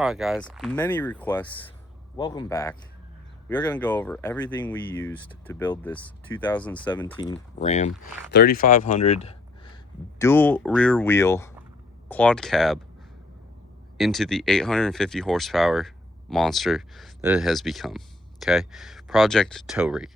All right, guys, many requests. Welcome back. We are going to go over everything we used to build this 2017 Ram 3500 dual rear wheel quad cab into the 850 horsepower monster that it has become. Okay, Project Tow Rig.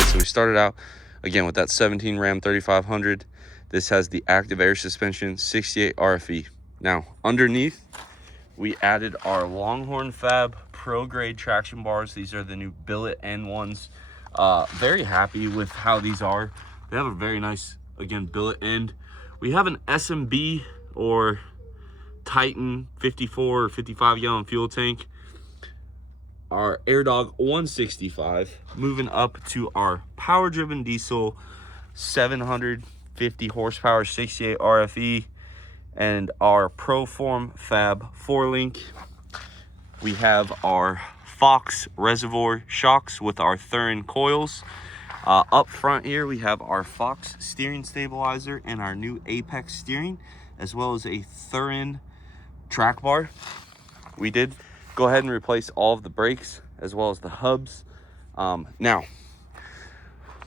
So we started out again with that 17 Ram 3500. This has the active air suspension, 68 RFE. Now underneath we added our Longhorn Fab Pro grade traction bars. These are the new billet end ones. Very happy with how these are. They have a very nice, again, billet end. We have an SMB or Titan 54 or 55 gallon fuel tank. Our AirDog 165, moving up to our power driven diesel 750 horsepower 68 RFE, and our Proform Fab 4-link. We have our Fox reservoir shocks with our Thurin coils. Up front here we have our Fox steering stabilizer and our new Apex steering, as well as a Thurin track bar. We did go ahead and replace all of the brakes as well as the hubs. Now,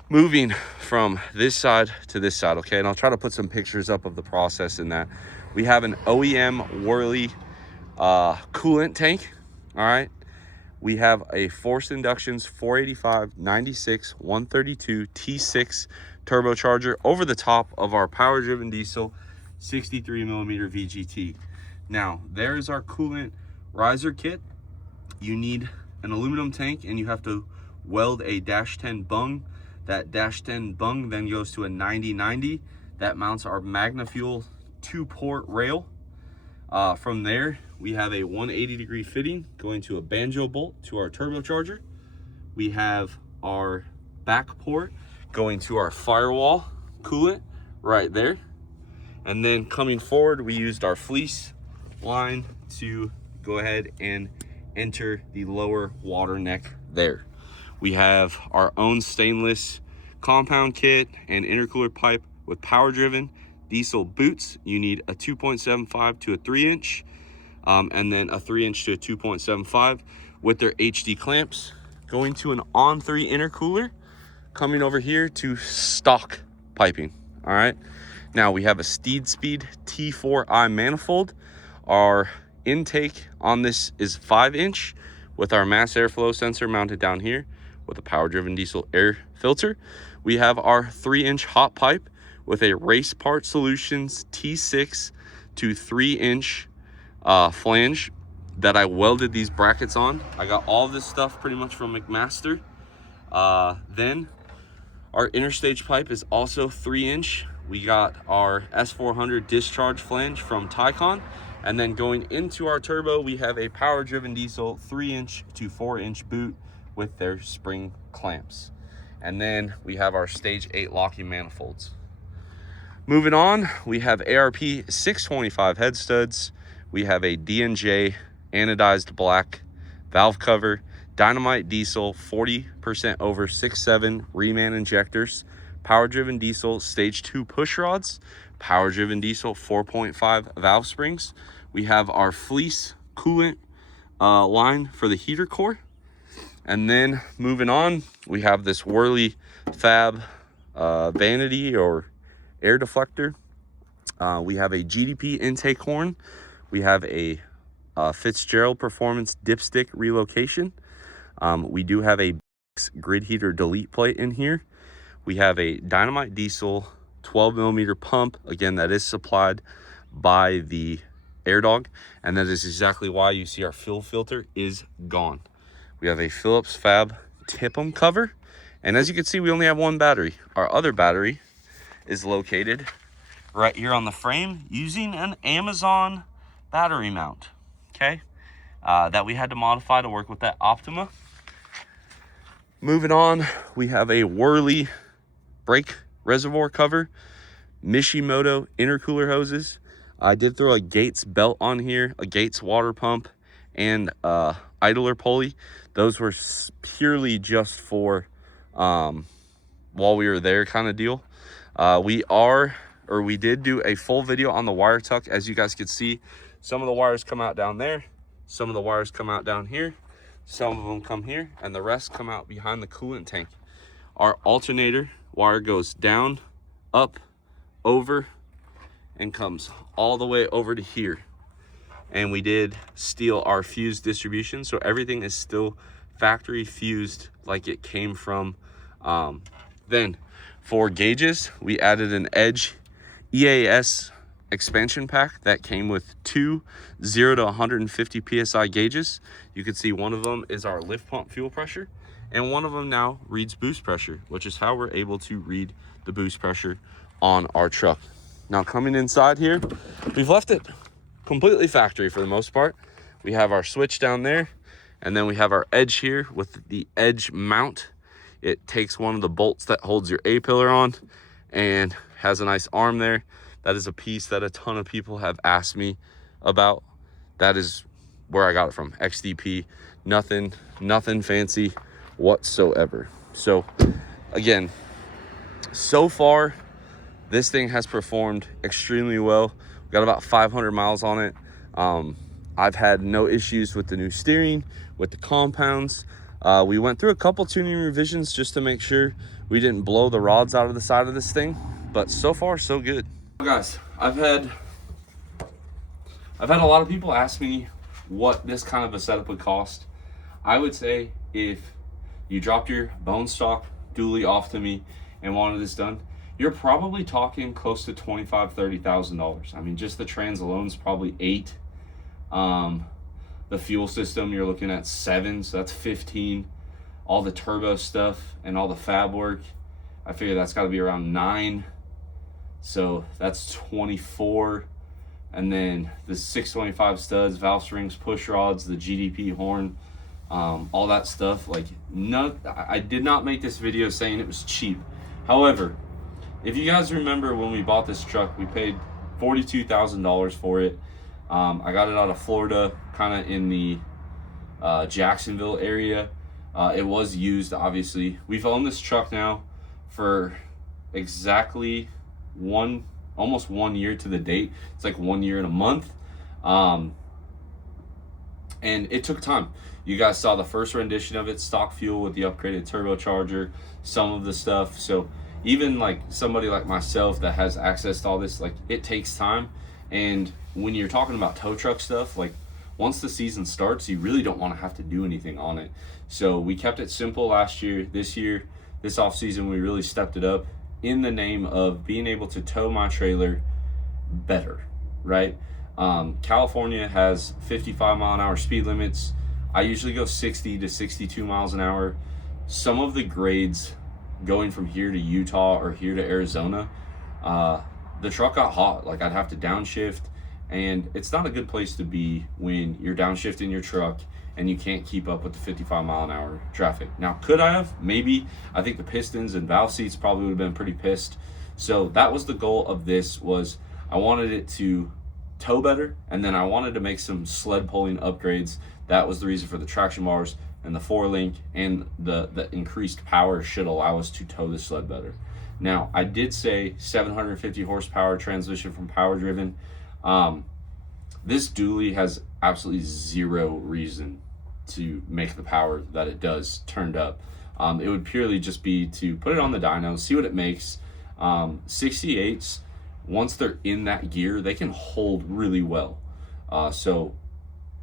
moving from this side to this side, okay, and I'll try to put some pictures up of the process in that. We have an OEM Worley coolant tank, all right? We have a Forced Inductions 485, 96, 132 T6 turbocharger over the top of our power-driven diesel 63 millimeter VGT. Now, there's our coolant riser kit. You need an aluminum tank and you have to weld a -10 bung. That -10 bung then goes to a 90-90 that mounts our MagnaFuel 2-port rail. From there we have a 180-degree fitting going to a banjo bolt to our turbocharger. We have our back port going to our firewall coolant right there, and then coming forward we used our fleece line to go ahead and enter the lower water neck there. We have our own stainless compound kit and intercooler pipe with power driven diesel boots. You need a 2.75 to a 3-inch, and then a 3-inch to a 2.75 with their HD clamps, going to an on-3 intercooler, coming over here to stock piping. All right, now we have a Steed Speed T4i manifold. Our intake on this is 5-inch with our mass airflow sensor mounted down here with a power driven diesel air filter. We have our 3-inch hot pipe with a Race Part Solutions T6 to 3-inch flange that I welded these brackets on. I got all this stuff pretty much from McMaster. Then our interstage pipe is also 3-inch. We got our S400 discharge flange from Tycon. And then going into our turbo, we have a power driven diesel 3-inch to 4-inch boot with their spring clamps. And then we have our stage 8 locking manifolds. Moving on, we have ARP 625 head studs. We have a D&J anodized black valve cover, Dynamite diesel 40% over 6.7 reman injectors, power driven diesel stage 2 push rods, power driven diesel 4.5 valve springs. We have our fleece coolant line for the heater core. And then moving on, we have this Worley Fab vanity or air deflector. We have a GDP intake horn. We have a Fitzgerald Performance dipstick relocation. We do have a grid heater delete plate in here. We have a Dynamite diesel 12 millimeter pump. Again, that is supplied by the AirDog, and that is exactly why you see our fuel filter is gone. We have a Phillips Fab Tip'em cover, and as you can see, we only have one battery. Our other battery is located right here on the frame using an Amazon battery mount, okay, that we had to modify to work with that Optima. Moving on, we have a Whirly brake reservoir cover, Mishimoto intercooler hoses. I did throw a Gates belt on here, a Gates water pump, and idler pulley. Those were purely just for while we were there kind of deal. We did do a full video on the wire tuck. As you guys can see, some of the wires come out down there, some of the wires come out down here, some of them come here, and the rest come out behind the coolant tank. Our alternator wire goes down, up, over, and comes all the way over to here. And we did steal our fuse distribution, so everything is still factory fused like it came from. Then for gauges, we added an Edge EAS expansion pack that came with two 0 to 150 psi gauges. You can see one of them is our lift pump fuel pressure, and one of them now reads boost pressure, which is how we're able to read the boost pressure on our truck. Now coming inside here, we've left it completely factory for the most part. We have our switch down there, and then we have our Edge here with the Edge mount. It takes one of the bolts that holds your A-pillar on and has a nice arm there. That is a piece that a ton of people have asked me about. That is where I got it from, XDP. Nothing fancy whatsoever. So again, so far this thing has performed extremely well. We got about 500 miles on it. I've had no issues with the new steering, with the compounds. We went through a couple tuning revisions just to make sure we didn't blow the rods out of the side of this thing, but so far so good. Guys, I've had a lot of people ask me what this kind of a setup would cost. I would say if you dropped your bone stock dually off to me and wanted this done, you're probably talking close to $25,000-$30,000. I mean, just the trans alone is probably $8,000. The fuel system, you're looking at $7,000, so that's $15,000. All the turbo stuff and all the fab work, I figure that's got to be around $9,000. So that's $24,000. And then the 625 studs, valve springs, push rods, the GDP horn, all that stuff. Like, no, I did not make this video saying it was cheap. However, if you guys remember when we bought this truck, we paid $42,000 for it. I got it out of Florida, kind of in the Jacksonville area. It was used, obviously. We've owned this truck now for exactly almost 1 year to the date. It's like 1 year and a month. And it took time. You guys saw the first rendition of it, stock fuel with the upgraded turbocharger, some of the stuff. So even like somebody like myself that has access to all this, like, it takes time. And when you're talking about tow truck stuff, like, once the season starts, you really don't want to have to do anything on it. So we kept it simple last year. This off season, we really stepped it up in the name of being able to tow my trailer better, right? California has 55-mile-an-hour speed limits. I usually go 60 to 62 miles an hour. Some of the grades going from here to Utah or here to Arizona, the truck got hot. Like, I'd have to downshift, and it's not a good place to be when you're downshifting your truck and you can't keep up with the 55-mile-an-hour traffic. Now, could I have? Maybe. I think the pistons and valve seats probably would have been pretty pissed. So that was the goal of this, was I wanted it to tow better, and then I wanted to make some sled pulling upgrades. That was the reason for the traction bars and the 4-link, and the increased power should allow us to tow the sled better. Now, I did say 750 horsepower transmission from Power Driven. This dually has absolutely zero reason to make the power that it does turned up. It would purely just be to put it on the dyno, see what it makes. 68s, once they're in that gear, they can hold really well. So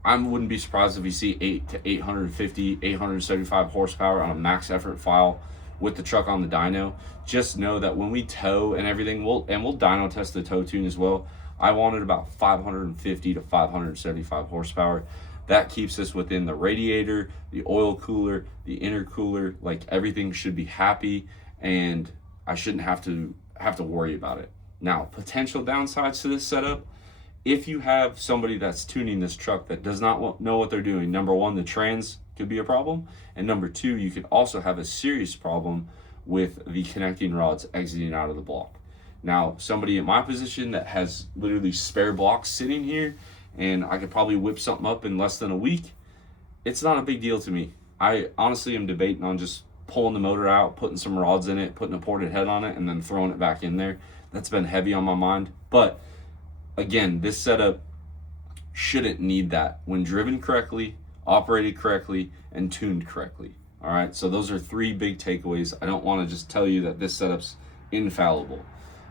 I wouldn't be surprised if we see 850, 875 horsepower on a max effort file with the truck on the dyno. Just know that when we tow and everything, we'll dyno test the tow tune as well. I wanted about 550 to 575 horsepower. That keeps us within the radiator, the oil cooler, the intercooler. Like, everything should be happy, and I shouldn't have to worry about it. Now, potential downsides to this setup: if you have somebody that's tuning this truck that does not know what they're doing, number one, the trans could be a problem. And number two, you could also have a serious problem with the connecting rods exiting out of the block. Now, somebody in my position that has literally spare blocks sitting here, and I could probably whip something up in less than a week, it's not a big deal to me. I honestly am debating on just pulling the motor out, putting some rods in it, putting a ported head on it, and then throwing it back in there. That's been heavy on my mind. But again, this setup shouldn't need that when driven correctly, operated correctly, and tuned correctly. All right, so those are three big takeaways. I don't want to just tell you that this setup's infallible.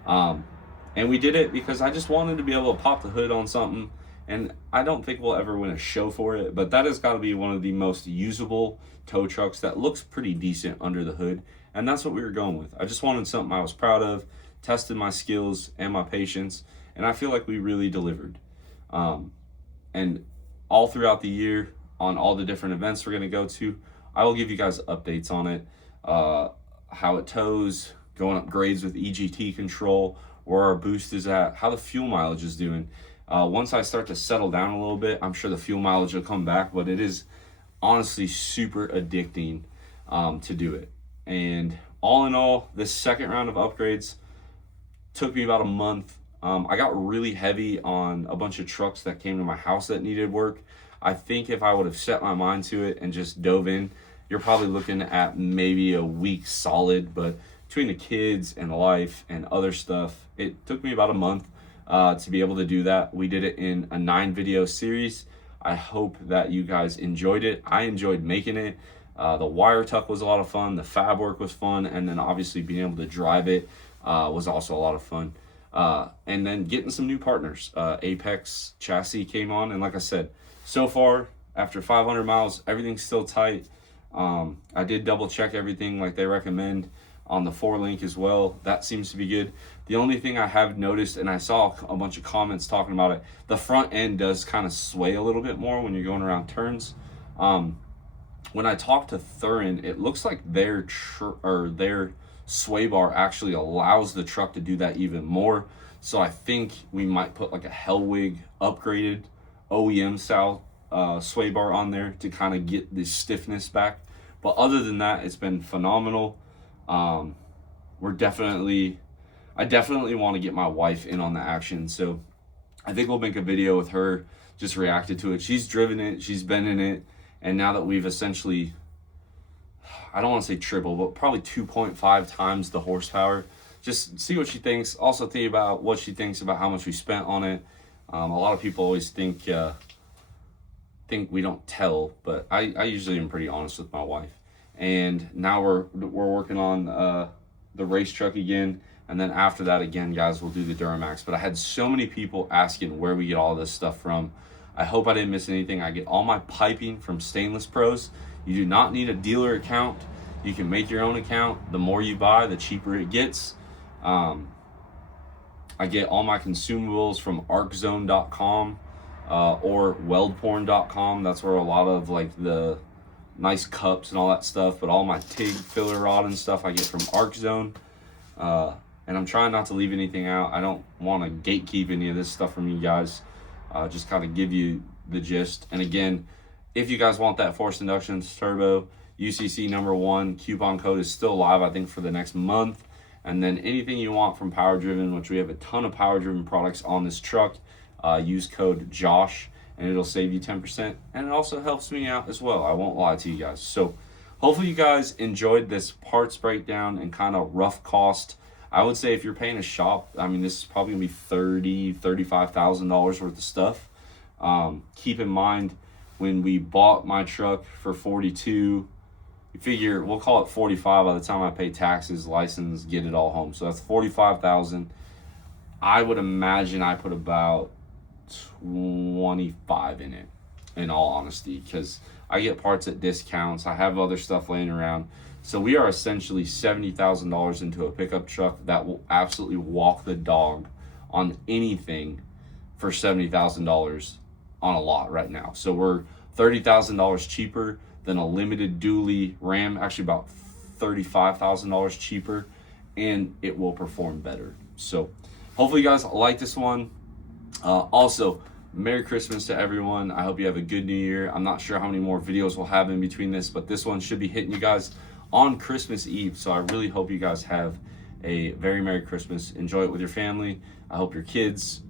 And we did it because I just wanted to be able to pop the hood on something, and I don't think we'll ever win a show for it, but that has got to be one of the most usable tow trucks that looks pretty decent under the hood, and that's what we were going with. I just wanted something I was proud of, tested my skills and my patience, and I feel like we really delivered. And all throughout the year, on all the different events we're going to go to, I will give you guys updates on it, how it tows, going up grades with EGT control, where our boost is at, how the fuel mileage is doing. Once I start to settle down a little bit, I'm sure the fuel mileage will come back, but it is honestly super addicting to do it. And all in all, this second round of upgrades took me about a month. I got really heavy on a bunch of trucks that came to my house that needed work. I think if I would have set my mind to it and just dove in, you're probably looking at maybe a week solid, but between the kids and life and other stuff, it took me about a month to be able to do that. We did it in a 9-video series. I hope that you guys enjoyed it. I enjoyed making it. The wire tuck was a lot of fun. The fab work was fun. And then obviously being able to drive it was also a lot of fun. And then getting some new partners. Apex Chassis came on. And like I said, so far, after 500 miles, everything's still tight. I did double check everything like they recommend on the 4-link as well. That seems to be good. The only thing I have noticed, and I saw a bunch of comments talking about it, the front end does kind of sway a little bit more when you're going around turns. When I talked to Thurin, it looks like their sway bar actually allows the truck to do that even more. So I think we might put like a Hellwig upgraded OEM style sway bar on there to kind of get the stiffness back. But other than that, it's been phenomenal. I definitely want to get my wife in on the action, so I think we'll make a video with her just reacted to it. She's driven it, she's been in it, and now that we've essentially, I don't want to say triple, but probably 2.5 times the horsepower, just see what she thinks. Also think about what she thinks about how much we spent on it. A lot of people always think we don't tell, but I usually am pretty honest with my wife. And now we're working on the race truck again, and then after that again, guys, we'll do the Duramax. But I had so many people asking where we get all this stuff from. I hope I didn't miss anything. I get all my piping from Stainless Pros. You do not need a dealer account. You can make your own account. The more you buy, the cheaper it gets. I get all my consumables from arczone.com or weldporn.com. That's where a lot of like the nice cups and all that stuff, but all my TIG filler rod and stuff I get from ArcZone. And I'm trying not to leave anything out. I don't want to gatekeep any of this stuff from you guys. Just kind of give you the gist. And again, if you guys want that Force Inductions Turbo, UCC #1 coupon code is still live, I think, for the next month. And then anything you want from Power Driven, which we have a ton of Power Driven products on this truck, use code JOSH and it'll save you 10%. And it also helps me out as well. I won't lie to you guys. So hopefully you guys enjoyed this parts breakdown and kind of rough cost. I would say if you're paying a shop, I mean, this is probably gonna be $35,000 worth of stuff. Keep in mind, when we bought my truck for 42, you figure we'll call it 45 by the time I pay taxes, license, get it all home. So that's 45,000. I would imagine I put about 25 in it, in all honesty, because I get parts at discounts. I have other stuff laying around. So we are essentially $70,000 into a pickup truck that will absolutely walk the dog on anything for $70,000 on a lot right now. So we're $30,000 cheaper than a limited dually Ram, actually about $35,000 cheaper, and it will perform better. So hopefully you guys like this one. Also, Merry Christmas to everyone. I hope you have a good New Year. I'm not sure how many more videos we'll have in between this, but this one should be hitting you guys on Christmas Eve. So I really hope you guys have a very Merry Christmas. Enjoy it with your family. I hope your kids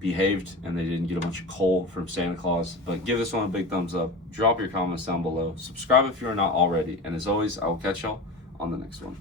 behaved and they didn't get a bunch of coal from Santa Claus. But give this one a big thumbs up. Drop your comments down below. Subscribe if you are not already. And as always, I will catch y'all on the next one.